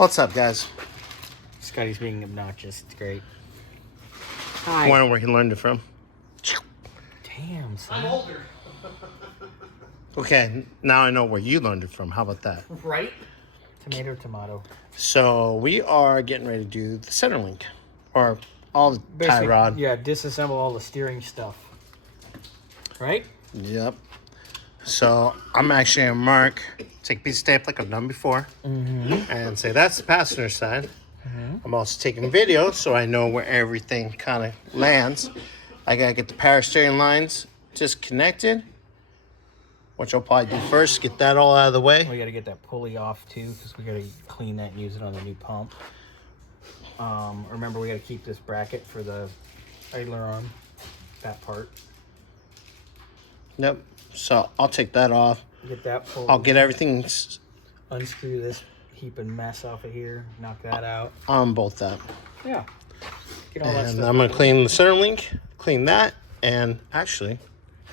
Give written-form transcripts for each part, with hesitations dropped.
What's up, guys? Scotty's being obnoxious. It's great. I wonder where he learned it from. Damn, son. I'm older. Okay, now I know where you learned it from. How about that? Right? Tomato, tomato. So we are getting ready to do the center link, or all the tie rod. Yeah, disassemble all the steering stuff. Right? Yep. So I'm actually gonna mark, take a piece of tape like I've done before, and say that's the passenger side. I'm also taking video so I know where everything kind of lands. I gotta get the power steering lines just connected, which I'll probably do first. Get that all out of the way. We got to get that pulley off too, because we got to clean that and use it on the new pump. Remember, we got to keep this bracket for the idler arm, that part. Yep. So I'll take that off. Get that pulley. I'll get everything Unscrew this heaping mess off of here. Knock that out. on both that. Yeah. Get all that And stuff. I'm gonna clean the center link, clean that, and actually,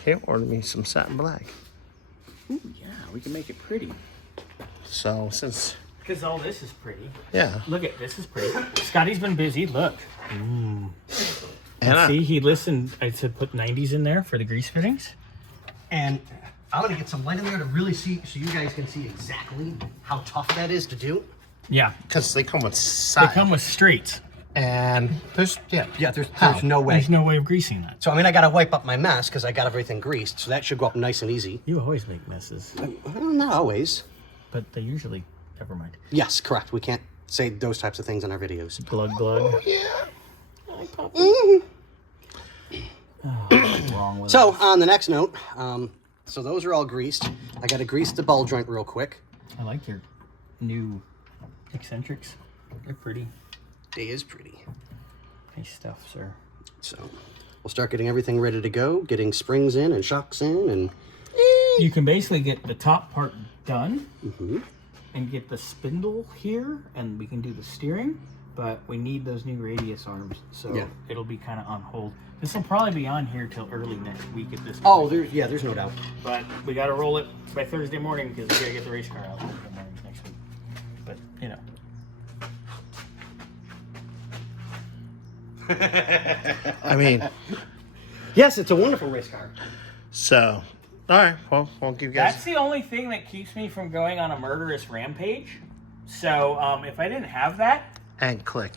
here, order me some satin black. Ooh, yeah, we can make it pretty. So since, Because all this is pretty. yeah. Look at this is pretty. Scotty's been busy. Look. And See, he listened. I said put 90s in there for the grease fittings. And I'm gonna get some light in there to really see, so you guys can see exactly how tough that is to do. Yeah, because they come with they side. come with straights. And there's, Yeah, there's How? no way. There's no way of greasing that. So I mean, I gotta wipe up my mess because I got everything greased. So that should go up nice and easy. You always make messes, Well, not always. but they usually. Never mind. Yes, correct. We can't say those types of things in our videos. Glug glug. yeah. What's wrong with So it? on the next note, so those are all greased. I gotta grease the ball joint real quick. I like your new eccentrics. They're pretty. It is pretty. Nice stuff, sir. So we'll start getting everything ready to go, getting springs in and shocks in, and You can basically get the top part done and get the spindle here, and we can do the steering, but we need those new radius arms, so Yeah. it'll be kind of on hold. This will probably be on here till early next week at this point. oh, there's no doubt. But we got to roll it by Thursday morning because we got to get the race car out Thursday morning next week. But, you know. I mean, Yes, it's a wonderful race car. so, all right. Well, we'll give you guys. That's the only thing that keeps me from going on a murderous rampage. So if I didn't have that, And click.